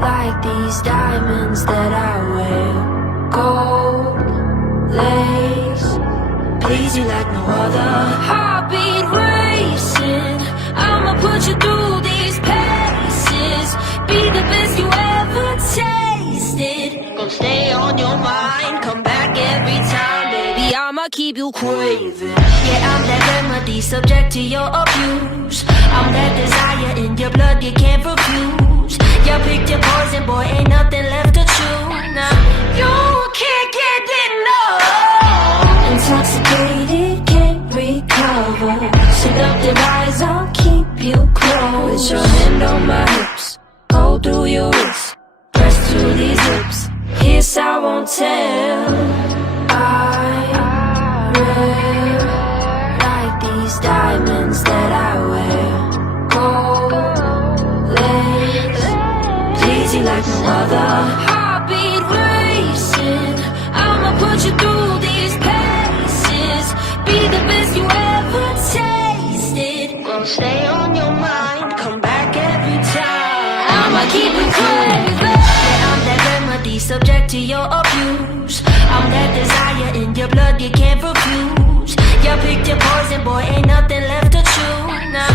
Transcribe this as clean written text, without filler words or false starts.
like these diamonds that I wear. Gold lace, please you like no other. Heartbeat racing, I'ma put you through these paces. Be the best you ever tasted. Gonna stay on your mind, come back every time, baby. I'ma keep you craving. Yeah, I'm that remedy, subject to your abuse. I'm that desire in your blood you can't refuse. You picked your poison, boy, ain't nothing left to choose. Now you can't get enough. Intoxicated, can't recover. Seductive eyes, I'll keep you close. With your hand on my hips, hold through your wrist, press through these lips. Kiss, I won't tell. I wear like these diamonds that I wear. Gold lace, please you like no other. Heartbeat racing, I'ma put you through these paces. Be the best you ever tasted. Gonna stay on your mind, come back every time. I'ma keep you craving. Yeah, I'm that remedy, subject to your abuse. I'm that desire in your blood you can't refuse. You picked your poison, boy, ain't nothing left to choose. Now